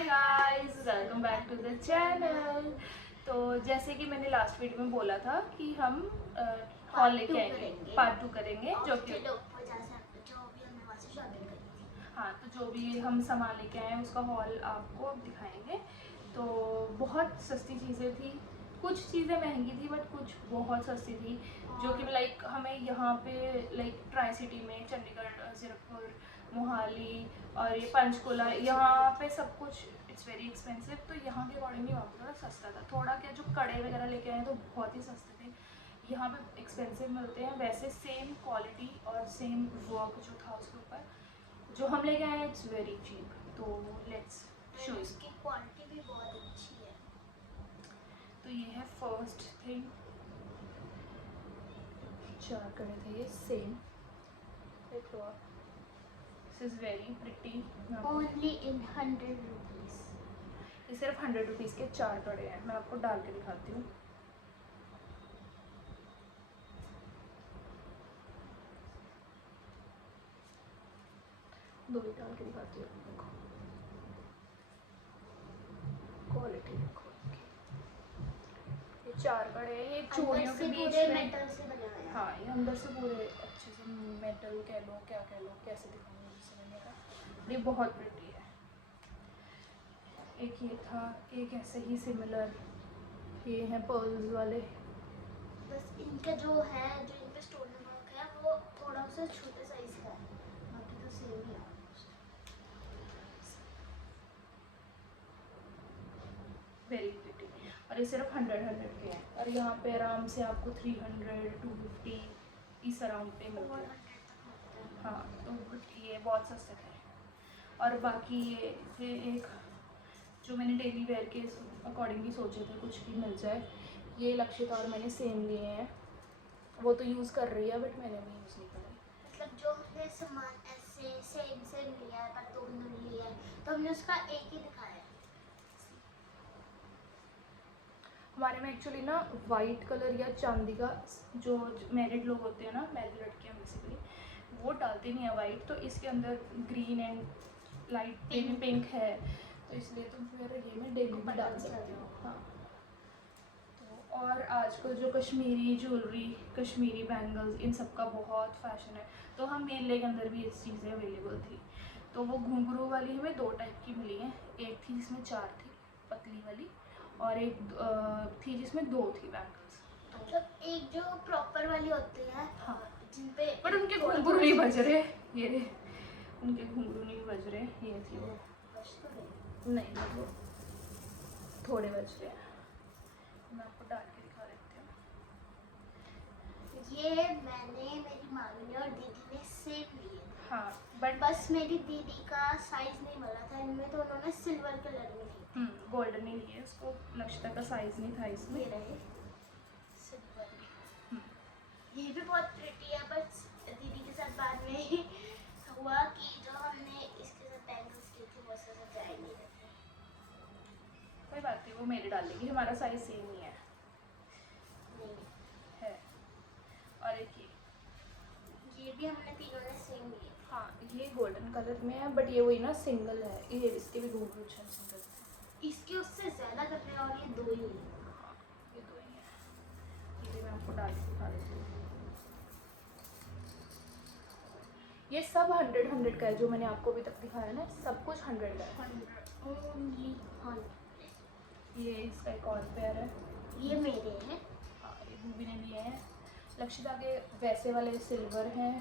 Hi guys, welcome back to the channel. तो जैसे कि मैंने लास्ट वीडियो में बोला था कि हम हॉल लेके आएंगे, पार्ट 2 करेंगे जो कि हाँ, तो जो भी हम सामान लेके आए हैं उसका हॉल आपको अब दिखाएंगे। तो बहुत सस्ती चीज़ें थी, कुछ चीज़ें महंगी थी बट कुछ बहुत सस्ती थी, जो कि लाइक हमें यहाँ पे लाइक ट्राई सिटी में चंडीगढ़, जीरकपुर, मोहाली और ये पंचकुला, यहाँ पे सब कुछ इट्स वेरी एक्सपेंसिव। तो यहाँ के अकॉर्डिंग वहाँ पे थोड़ा सस्ता था, थोड़ा क्या जो कड़े वगैरह लेके आए तो बहुत ही सस्ते थे, यहाँ पे एक्सपेंसिव मिलते हैं। वैसे सेम क्वालिटी और सेम वर्क जो था उसके ऊपर जो हम लेके आए इट्स वेरी चीप। तो लेट्स शो यू। इसकी क्वालिटी भी बहुत अच्छी है। तो ये है फर्स्ट थिंग, 4 कड़े थे ये सेम, देख लो आप, this is very pretty. Only in 100 rupees. ये सिर्फ 100 रुपीज़ के 4 कड़े हैं। मैं आपको डाल के दिखाती हूँ। दो ही डाल के दिखाती हूँ, देखो क्वालिटी देखो। ये 4 कड़े हैं, ये चूड़ियों के बीच में मेटल से बने हुए हैं। हाँ, ये अंदर से पूरे अच्छे से मेटल कह लो, क्या कह लो, कैसे दिखाऊंगी मुझे समझ नहीं आता। ये बहुत प्रिटी है। एक ये था, एक ऐसे ही सिमिलर, ये हैं पर्ल्स वाले। बस इनका जो है, जो इन पे स्टोन वर्क है वो थोड़ा सा छोटे साइज का है, बाकी तो सेम ही है। Very pretty. और ये सिर्फ 100 के हैं, और यहाँ पे आराम से आपको 300, 250 इस अराउंड पे मिलते हैं। हाँ, तो ये बहुत सस्ते थे। और बाकी ये थे एक जो मैंने डेली वेयर के अकॉर्डिंग भी सोचे थे, कुछ भी मिल जाए। ये लक्षिता और मैंने सेम लिए हैं, वो तो यूज़ कर रही है बट मैंने भी यूज़ नहीं करा। मतलब जो हमने सामान ऐसे सेम सेम लिया है पर 2 लिया है, तो हमने उसका एक ही दिखाया है। हमारे में एक्चुअली ना वाइट कलर या चांदी का, जो मैरिड लोग होते हैं ना, मैरिड लड़कियाँ बेसिकली, वो डालते नहीं है वाइट, तो इसके अंदर green and light baby pink है, तो इसलिए तो फिर ये मैं डेली भी डाल सकती हूँ। हाँ, तो और आजकल जो कश्मीरी ज्वेलरी, कश्मीरी बैंगल्स, इन सब का बहुत फैशन है, तो हम मेले के अंदर भी ये चीज़ें अवेलेबल थी। तो वो घुंघरू वाली हमें 2 टाइप की मिली हैं, एक थी जिसमें 4 थी पतली वाली, और एक थी जिसमें 2 थी बैंगल्स। मतलब एक जो प्रॉपर वाली होती है, हाँ, जिन पे बट उनके घुंघरू नहीं बज रहे, ये उनके घुंघरू नहीं बज रहे, ये थी वो नहीं, वो थोड़े बज रहे हैं। मैं आपको डाल के दिखा देती हूँ। ये मैंने, मेरी मामी ने और दीदी ने सेम लिए। हाँ, बट बस मेरी दीदी का साइज नहीं मिला था इनमें, तो उन्होंने सिल्वर कलर में ली। गोल्डन ही लिए, उसको लक्षिता का साइज नहीं था इसमें। ये रहे सिल्वर। ये भी बहुत प्रिटी है, बट दीदी के साथ बाद में हुआ कि जो हमने इसके साथ बैंगल्स की थी वो सब जाए नहीं रहे थे। कोई बात नहीं, वो मेरे डाल लेगी, हमारा साइज सेम ही है। और एक ये भी हमने तीनों ने सेम लिए। हाँ, ये गोल्डन कलर में है, बट ये वही ना सिंगल है, ये इसके भी घुंघरू सिंगल है। इसके उससे ज्यादा कर रहे हैं और ये 2 ही हैं। हाँ, ये 2 ही है। ये भी मैं आपको डाल के दिखा देती हूँ। ये सब 100 का है, जो मैंने आपको अभी तक दिखाया ना, सब कुछ 100 का है। ओनली 100। ये इसका एक और पेयर है, ये मेरे हैं। हाँ, ये भूबी ने लिए हैं। लक्षिता के वैसे वाले सिल्वर हैं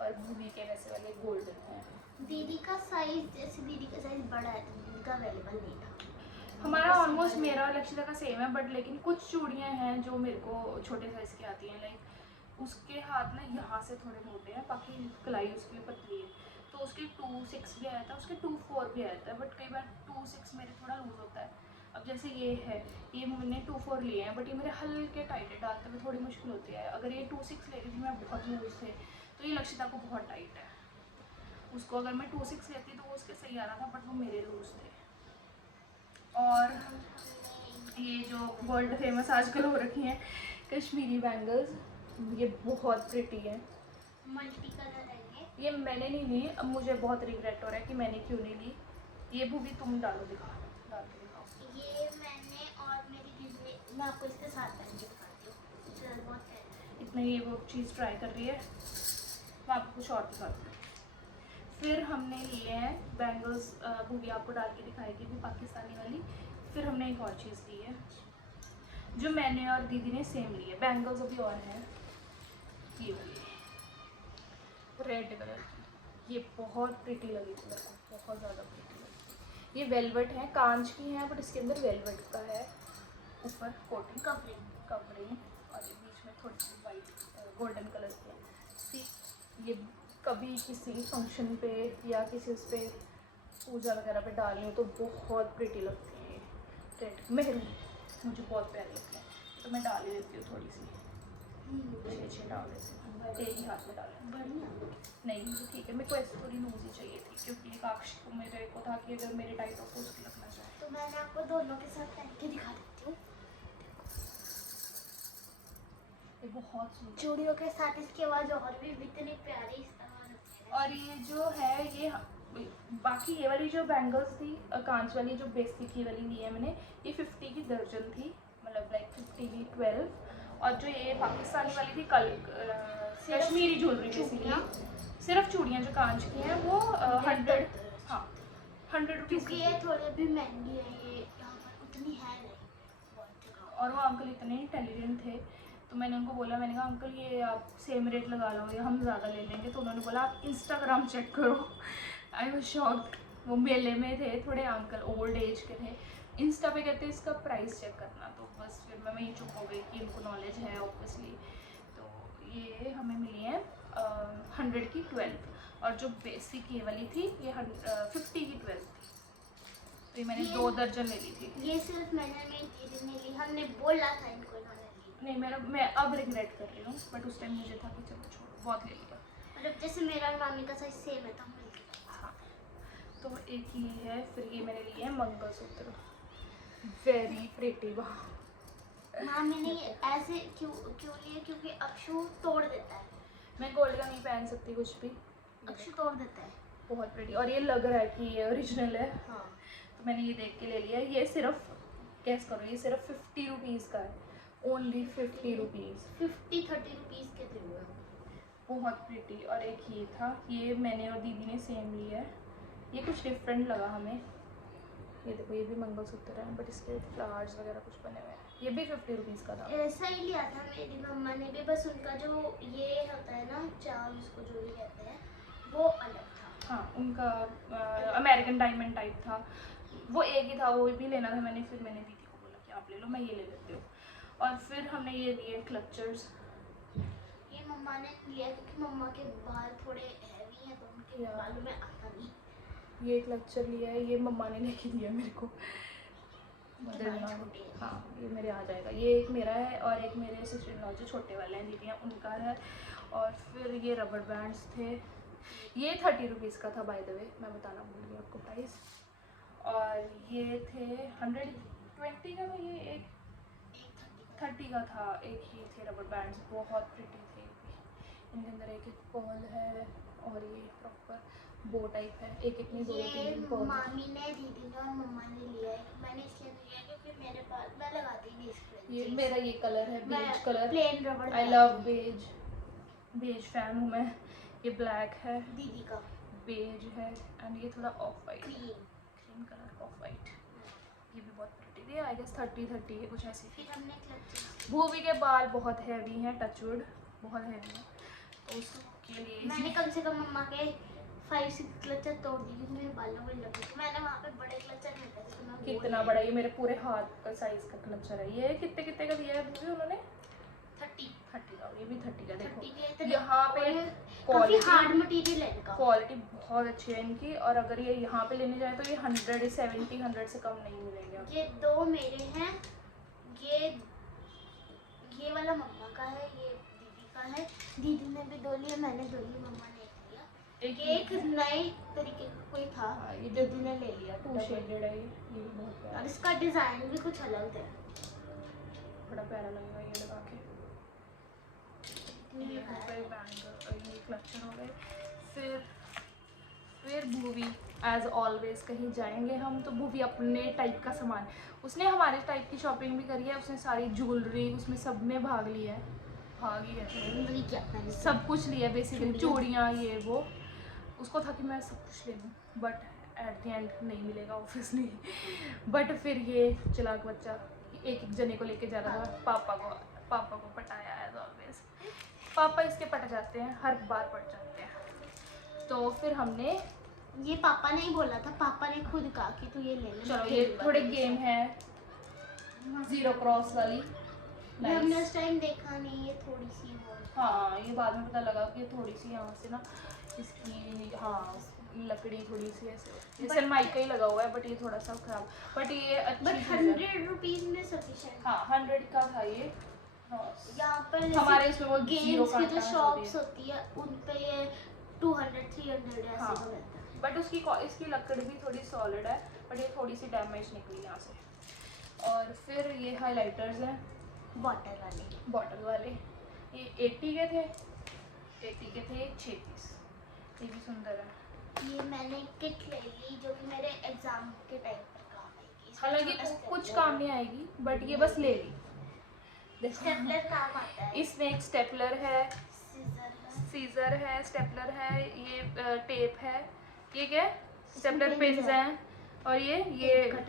और भूबी के वैसे वाले गोल्डन हैं। दीदी का साइज, जैसे दीदी का साइज बड़ा है तो दीदी का अवेलेबल नहीं था। हमारा ऑलमोस्ट मेरा और लक्षिता का सेम है, बट लेकिन कुछ चूड़ियाँ हैं जो मेरे को छोटे साइज़ की आती हैं, लाइक उसके हाथ ना यहाँ से थोड़े मोटे हैं, बाकी कलाई उसकी पतली है, तो उसके 2.6 भी आया था, उसके 2.4 भी आया था, बट कई बार 2.6 मेरे थोड़ा लूज होता है। अब जैसे ये है, ये मैंने 2.4 लिए हैं, बट ये मेरे हल्के टाइट है, डालते हुए थोड़ी मुश्किल होती है। अगर ये 2.6 ले रही थी मैं बहुत लूज थे, तो ये लक्षिता को बहुत टाइट है। उसको अगर मैं 2.6 लेती तो वो उसके सही आ रहा था, बट वो मेरे लूज थे। और ये जो वर्ल्ड फेमस आजकल हो रखी हैं कश्मीरी बैंगल्स, ये बहुत प्रिटी है। मल्टी कलर है ये मैंने नहीं ली, अब मुझे बहुत रिग्रेट हो रहा है कि मैंने क्यों नहीं ली, ये भूवी तुम डालो, दिखा डाल के दिखाओ। ये मैंने और मेरी दीदी ने, मैं आपको इसके साथ पहन के दिखाती हूँ, चल बहुत प्यारा है। इतना ये वो चीज़ ट्राई कर रही है, मैं आपको कुछ और दिखाती हूँ। फिर हमने लिए हैं बैंगल्स, भूवी आपको डाल के दिखाएगी भी पाकिस्तानी वाली। फिर हमने एक और चीज़ ली है जो मैंने और दीदी ने सेम ली है। बैंगल्स अभी और हैं, ये वाली रेड कलर की, ये बहुत प्रिटी लगी थी मेरे को, बहुत ज़्यादा प्रिटी लगी। ये वेलवेट है, कांच की है बट इसके अंदर वेलवेट का है ऊपर कोटिंग, कवरिंग और ये बीच में थोड़ी सी वाइट गोल्डन कलर की है। सी ये कभी किसी फंक्शन पे या किसी उस पे पूजा वगैरह पे डालनी हो तो बहुत प्रिटी लगती है। ये रेड मेहरून मुझे बहुत प्यारी लगती है, तो मैं डाल ही देती हूँ थोड़ी सी, छः डाल देती हूँ, एक ही हाथ में डाल। बढ़िया। नहीं मुझे ठीक है, मेरे को ऐसे थोड़ी लूज ही चाहिए थी क्योंकि काक्ष को मेरे को था कि अगर मेरे टाइट हो तो उसकी लगना चाहिए। तो मैंने आपको दोनों के साथ पहन के दिखा देती हूँ। ये बहुत सुंदर, चूड़ियों के साथ इसकी आवाज़ और भी इतनी प्यारी इस्तेमाल होती है। और ये जो है ये बाकी ये वाली जो बैंगल्स थी कांच वाली जो बेसिक ही वाली ली है मैंने, ये 50 की दर्जन थी, मतलब लाइक 50 की 12। और जो ये पाकिस्तानी वाली थी कश्मीरी ज्वेलरी बेसिकली, सिर्फ चूड़ियाँ जो कांच की हैं वो 100, हाँ 100 रुपीज़ क्योंकि ये थोड़ी भी महंगी है, ये यहाँ पर उतनी है नहीं बहुत जगह। और वो अंकल इतने इंटेलिजेंट थे, तो मैंने उनको बोला, मैंने कहा अंकल ये आप सेम रेट लगा लो या हम ज़्यादा ले लेंगे। तो उन्होंने बोला आप इंस्टाग्राम चेक करो। I was shocked. वो मेले में थे, थोड़े अंकल ओल्ड एज के थे, इंस्टा पे कहते इसका प्राइस चेक करना। तो बस फिर मैं वहीं चुप हो गई कि इनको नॉलेज है ऑब्वियसली। तो ये हमें मिली है 100 की 12, और जो बेसिक ये वाली थी ये 50 की 12 थी। तो ये मैंने 2 दर्जन ले ली थी। ये सिर्फ मैंने मेरी दीदी ने ली, हमने बोला था इनको, इन्होंने ली। नहीं मैं अब रिग्रेट कर रही हूँ, बट उस टाइम मुझे था कि चलो छोड़ो, बहुत ले लिया। मतलब जैसे मेरा और मामी का साइज सेम है तो हम मिलके। हाँ तो एक ही है। फिर ये मैंने लिए हैं मंगलसूत्र, वेरी प्रिटी। वाह, मामी ने ये ऐसे क्यों क्यों लिए, क्योंकि अक्षु तोड़ देता है। मैं गोल्ड का नहीं पहन सकती कुछ भी, अक्षु तोड़ देता है। बहुत प्रिटी। और ये लग रहा है कि ये ओरिजिनल है, हाँ। तो मैंने ये देख के ले लिया। ये सिर्फ गैस करो, ये सिर्फ 50 रुपीज़ का है, ओनली 50 रुपीज़। 50-30 रुपीज़ के थे वो। बहुत प्रिटी। और एक ये था, ये मैंने और दीदी ने सेम लिया है, ये कुछ डिफरेंट लगा हमें। ये देखो ये भी मंगलसूत्र है बट इसके फ्लावर्स वगैरह कुछ बने हुए हैं, ये भी 50 रुपीज़ का था। ऐसा ही लिया था मेरी मम्मा ने भी, बस उनका जो ये होता है ना चार्म, उसको जो भी कहते हैं, वो अलग था। हाँ उनका अमेरिकन डायमंड टाइप था, वो एक ही था, वो भी लेना था मैंने। फिर मैंने दीदी को बोला कि आप ले लो, मैं ये ले लेती हूँ। और फिर हमने ये लिए क्लचर्स। ये मम्मा ने लिया क्योंकि मम्मा के बाल थोड़े हैवी हैं, तो उनके या। बालों में आता नहीं। ये क्लचर लिया है, ये मम्मा ने लेके दिया मेरे को। उनके बाल छोटे हैं। हाँ ये मेरे आ जाएगा। ये एक मेरा है और एक मेरे सिस्टर इन लॉ जो छोटे वाले हैं दीदी हैं उनका है। और फिर ये रबड़ बैंड्स थे, ये 30 रुपीज़ का था बाय द वे, मैं बताना भूल गई आपको प्राइस। और ये थे 120 का था, ये एक 30 का था। एक ही थे रबड़ बैंड्स, बहुत प्रिटी थे। इनके अंदर एक एक पर्ल है और ये प्रॉपर बो टाइप है, एक एक में 2-3 ये पर्ल। मामी ने, दीदी ने और मम्मा ने लिया है। मैंने इसलिए लिया क्योंकि मेरे पास, मैं लगाती नहीं इस ये मेरा ये कलर है, बेज कलर, प्लेन रबड़। I love beige, beige fan हूँ मैं। ये ब्लैक है, दीदी का बेज है, एंड ये थोड़ा of white, cream colour of white. ये भी बहुत प्रिटी थी, आई गेस 30 है कुछ ऐसी। फिर हमने क्लचर्स। भूवी के बाल बहुत हैवी हैं, टचवुड बहुत हैवी हैं, तो उसके लिए मैंने कम से कम मम्मा के 5-6 क्लचर तोड़ दी क्योंकि मेरे बालों में लगे थे। मैंने वहाँ पे बड़े क्लचर मिलते थे तो मैं वो कितना ले बड़ा, ये मेरे पूरे हाथ का साइज का क्लचर है। ये कितने कितने का दिया है भूवी उन्होंने? 30 का, ये भी 30 का। देखो 30 के थे। यहाँ पे काफी हार्ड मटेरियल है इनका, क्वालिटी बहुत अच्छी है इनकी। और अगर ये यहाँ पे लेने जाए तो ये 100 से कम नहीं मिलेंगे आपको। ये 2 मेरे हैं, ये वाला मम्मा का है, ये दीदी का है। दीदी ने भी 2 लिए, मैंने 2 लिए, मम्मा ने 1 लिया। एक नए तरीके का कोई था, ये दीदी ने ले लिया। 2 शेडेड है, ये भी बहुत प्यारा और है, इसका डिजाइन भी कुछ अलग है। बड़ा प्यारा लगेगा ये लगा के। ये हो गए बैंगल, ये क्लचर हो गए। फिर फिर भूवी एज ऑलवेज कहीं जाएंगे हम तो भूवी अपने टाइप का सामान, उसने हमारे टाइप की शॉपिंग भी करी है, उसने सारी ज्वेलरी उसमें सब में भाग लिया है, भाग ही कहते हैं, क्या मैंने सब कुछ लिया बेसिकली, चूड़ियाँ ये वो, उसको था कि मैं सब कुछ ले लूँ बट एट द एंड नहीं मिलेगा ऑब्वियसली। बट फिर ये चालाक बच्चा एक एक जने को लेके जा रहा था, पापा को पटाया एज ऑलवेज, पापा इसके पट जाते हैं, हर बार पट जाते हैं। तो फिर हमने ये पापा ने ही बोला था, पापा ने खुद कहा कि तू ये ले ले। चलो ये थोड़े गेम है, जीरो क्रॉस वाली, ये हमने उस टाइम देखा नहीं, ये थोड़ी सी वो। हाँ ये बाद में पता लगा कि थोड़ी सी यहाँ से ना इसकी, हाँ लकड़ी थोड़ी सी ऐसे होती है, सनमाइका का ही लगा हुआ है बट ये थोड़ा सा खराब, बट ये अच्छी बट चीज़ है। 100 रुपीज में सफिशिएंट। हाँ 100 का था ये। यहाँ पर हमारे इसमें वो जीरो गेम्स की जो कांटा शॉप्स होती है उन पे ये 200-300 ऐसे हाँ। का मिलता है। बट उसकी इसकी लकड़ी भी थोड़ी सॉलिड है बट ये थोड़ी सी डैमेज निकली यहाँ से। और फिर ये हाइलाइटर्स हैं बॉटल वाले, ये 80 के थे, 6 पीस, ये भी सुंदर है। ये मैंने किट ले ली जो कि मेरे एग्जाम के टाइम पर काम आएगी। हालांकि कुछ काम नहीं आएगी बट ये बस ले ली। स्टेपलर काम आता है। इसमें एक स्टेपलर है, सीजर है, स्टेपलर है, ये टेप है, ये क्या है, स्टेपलर पिन्स हैं, और ये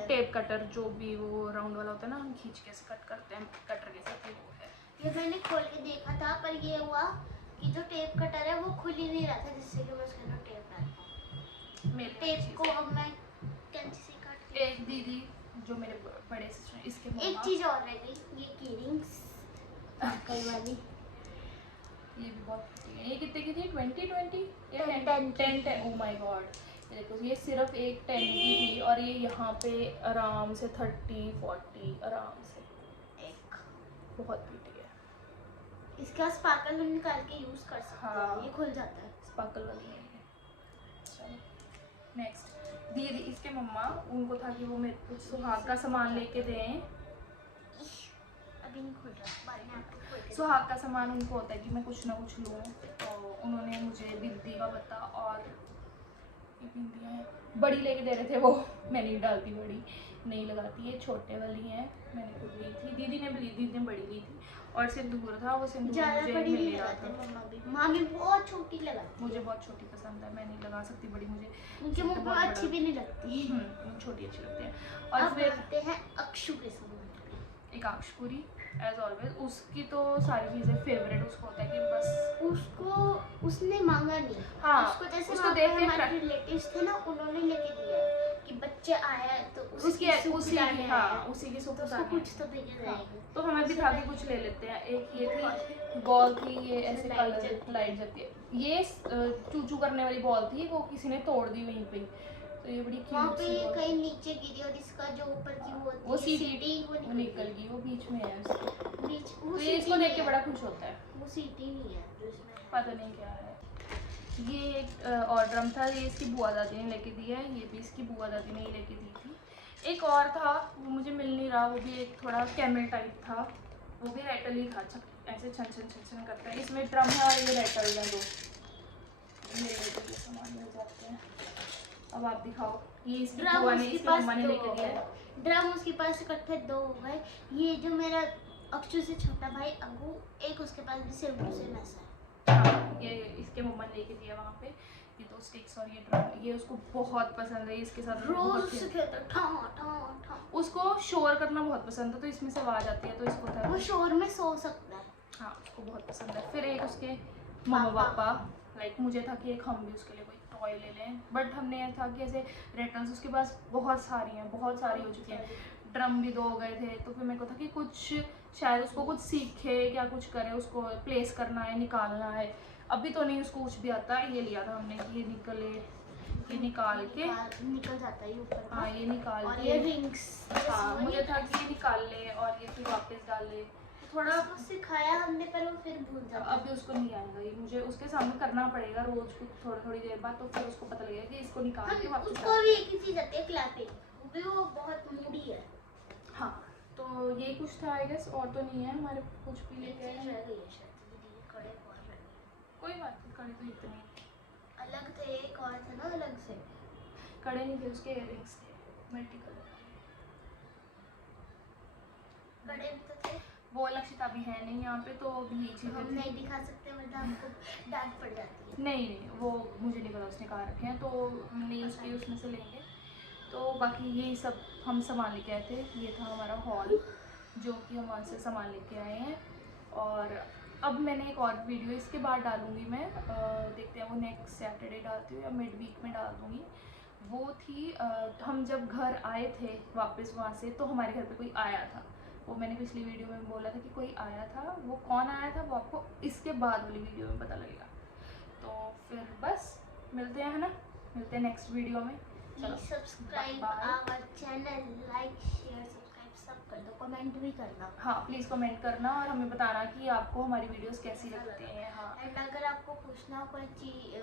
टेप कटर जो भी वो राउंड वाला होता है ना, हम खींच के कट करते हैं कटर के साथ, वो है। ये मैंने खोल के देखा था पर ये हुआ कि जो टेप कटर है वो खुल ही नहीं रहा था, जिससे कि मैं उसके अंदर टेप डाल पाऊँ। मेरे टेप को अब मैं कैंची से काट के। एक दीदी जो मेरे बड़े सिस्टर हैं, इसके एक मम्मा, चीज और रह गई, ये कीरिंग्स कई वाली, ये भी बहुत pretty है। ये कितने की थी, 20 या 10 10? ओह माय गॉड, ये देखो ये सिर्फ एक 10 की थी और ये यहाँ पे आराम से 30-40 आराम से, एक बहुत प्रीटी है। इसका स्पार्कल निकाल के यूज कर सकते हैं। हाँ। ये खुल जाता है। स्पार्कल वाली है ये। चलो नेक्स्ट, दीदी इसके मम्मा, उनको था कि वो मेरे कुछ सुहाग का सामान लेके दें, अभी नहीं खुल रहा, बाद में आपको खोल के सुहाग का सामान उनको होता है कि मैं कुछ ना कुछ लूँ, तो उन्होंने मुझे बिंदी का पत्ता और ये बिंदियाँ हैं, बड़ी लेके दे रहे थे वो, मैं नहीं डालती बड़ी, नहीं लगाती, ये छोटे वाली हैं, मैंने खुद ली थी, दीदी ने बड़ी ली थी, और सिंदूर था, वो सिंदूर ज्यादा मुझे बड़ी मिल नहीं नहीं रहा लगाते था, मम्मा भी बहुत छोटी लगाती मुझे बहुत छोटी पसंद है, मैं नहीं लगा सकती बड़ी, मुझे उनके मुंह पर अच्छी भी नहीं लगती। मुझे छोटी अच्छी लगती है। और अब फिर आते हैं अक्षु के सामान। एकाक्षपुरी एज ऑलवेज, उसकी तो सारी चीज़ें फेवरेट, उसको होता है कि बस उसको उसने मांगा नहीं। हाँ, उसको जैसे उसको वहाँ पे देख के हमारे रिलेटिव्स थे ना, उन्होंने लेके दिया कि बच्चे आया है तो उसी की हाँ उसी की तो सुख उसको कुछ तो दे के जाएंगे। तो हमें भी था कि कुछ ले लेते हैं। एक ये थी बॉल थी, ये ऐसे कलर लाइट जाती है, ये चूचू करने वाली बॉल थी, वो किसी ने तोड़ दी वहीं पे, तो ये बड़ी वहाँ क्यूट पे सी बॉल, कहीं नीचे गिरी और इसका जो ऊपर की वो होती है सीटी वो निकल गई, वो बीच में है उसके, बीच तो वो ये सीटी इसको देख के नहीं बड़ा है। खुश होता है, वो सीटी नहीं है जो इसमें है। पता नहीं क्या है। ये एक और ड्रम था, ये इसकी बुआ दादी ने लेके दिया है, ये भी इसकी बुआ दादी ने ही लेके दी थी। एक और था वो मुझे मिल नहीं रहा, वो भी एक थोड़ा कैमल टाइप था, वो भी रेटल ही था, ऐसे छन छन छन छन करता है, इसमें ड्रम है और ये रेटल है, दो ले लेते हैं, सामान मिल जाते हैं। अब आप दिखाओ, ये इसकी ड्रम बुआ ने, उसके इसकी पास मम्मा ने दो लेके हो दिया गए। है। ड्रम उसके पास इकट्ठे 2 हो गए। ये जो मेरा अक्षु से छोटा भाई अगू, एक उसके पास भी सिर्फ से वैसा है। हाँ, ये इसके मम्मा ने लेके दिया वहाँ पे, ये 2 स्टिक्स और ये ड्रम, ये उसको बहुत पसंद है, इसके साथ रोज बहुत से खेलता है। खेलता ठा ठा ठा। उसको शोर करना बहुत पसंद है, तो इसमें से आवाज आती है, तो इसको था वो शोर में सो सकता है। हाँ उसको बहुत पसंद है। फिर एक उसके मम्मा पापा, लाइक मुझे था कि एक हम भी उसके लिए कोई टॉय ले लें, बट हमने था कि ऐसे रेटल्स उसके पास बहुत सारी हो चुकी हैं, ड्रम भी 2 हो गए थे, तो फिर मेरे को था कि कुछ शायद उसको कुछ सीखे, क्या कुछ करे, उसको प्लेस करना है, निकालना है, अभी तो नहीं उसको कुछ भी आता है। ये लिया था हमने कि ये निकाल के निकल जाता है ऊपर का। हाँ ये निकाल और के, ये रिंग्स, हाँ मुझे था कि ये निकाल ले और ये फिर वापस डाल ले, थोड़ा उसको सिखाया हमने पर वो फिर भूल जाता है। अभी उसको नहीं आएगा, ये मुझे उसके सामने करना पड़ेगा रोज कुछ थोड़ी देर बाद, तो फिर उसको पता लगेगा कि इसको निकाल के वापस उसको भी एक ही चीज आती है, क्लैपिंग, भी वो बहुत मूडी है। हाँ तो ये कुछ था आई गेस, और तो नहीं है हमारे, कुछ भी लेके आए हैं। रह गई है शायद, दीदी के कड़े और रह गए। कोई बात नहीं, कड़ी तो इतनी अलग थे, एक और था ना अलग से। कड़े नहीं थे, उसके इयररिंग्स थे मल्टी कलर। बड़े भी तो थे। वो लक्षिता भी है नहीं यहाँ पे, तो अभी यही चीज़ें हम थी। नहीं दिखा सकते, वरना हमको डांट पड़ जाती है। नहीं नहीं, वो मुझे नहीं पता उसने कहाँ रखे हैं, तो हमने उसकी उसमें से लेंगे। तो बाकी यही सब हम सामान लेके आए थे। ये था हमारा हॉल जो कि हम वहाँ से सामान लेके आए हैं। और अब मैंने एक और वीडियो इसके बाद डालूँगी मैं, देखते हैं वो नेक्स्ट सैटरडे डालती हूँ या मिड वीक में डाल दूँगी। वो थी हम जब घर आए थे वापस वहाँ से, तो हमारे घर पे कोई आया था। वो मैंने पिछली वीडियो में बोला था कि कोई आया था, वो कौन आया था वो आपको इसके बाद वाली वीडियो में पता लगेगा। तो फिर बस मिलते हैं, है ना, मिलते हैं नेक्स्ट वीडियो में। चलो please subscribe bye. Our channel, like share subscribe सब कर दो, कमेंट भी करना। हाँ प्लीज़ कमेंट करना और हमें बताना कि आपको हमारी वीडियोस कैसी लगती हैं। हाँ एंड अगर आपको पूछना हो कोई चीज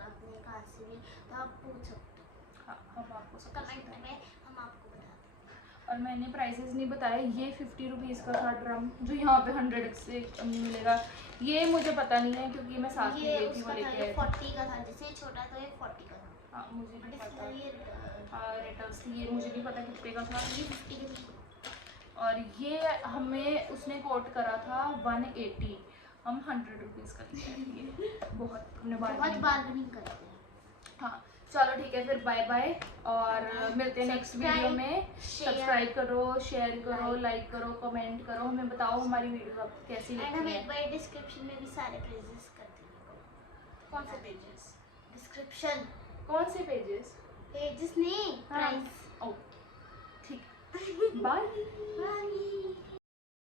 आपने कहाँ से ली, तो आप पूछ सकते हो हाँ, हम आपको सब कमेंट बताएंगे। में, हम आपको बता देंगे। और मैंने प्राइसेस नहीं बताए। ये 50 रुपीज़ का था ड्रम, जो यहाँ पे 100 से कम नहीं मिलेगा। ये मुझे पता नहीं है क्योंकि मैं साथ में ये गई थी, वो उसका था, लेके ये आए थे। 40 का था, जैसे छोटा था ये 40 का था। हाँ मुझे नहीं बट पता। इसका ये रिटर्न्स थी, ये मुझे नहीं पता कितने का था। 50 का था। और ये हमें उसने कोट करा था 180, हम 100 रुपीज़ का लेके आए। ये बहुत हमने बहुत bargaining की। बार्गेनिंग करते हैं। हाँ चलो ठीक है, फिर बाय बाय और मिलते हैं नेक्स्ट वीडियो में। सब्सक्राइब करो, शेयर करो, लाइक करो, कमेंट करो, हमें बताओ हमारी वीडियो आपको कैसी एंड लगती हम है। एक बार डिस्क्रिप्शन में भी सारे पेजेस कर देंगे। कौन से पेजेस? डिस्क्रिप्शन कौन से पेजेस? पेजेस नहीं, हाँ। प्राइस। ओ ठीक, बाय। बाय।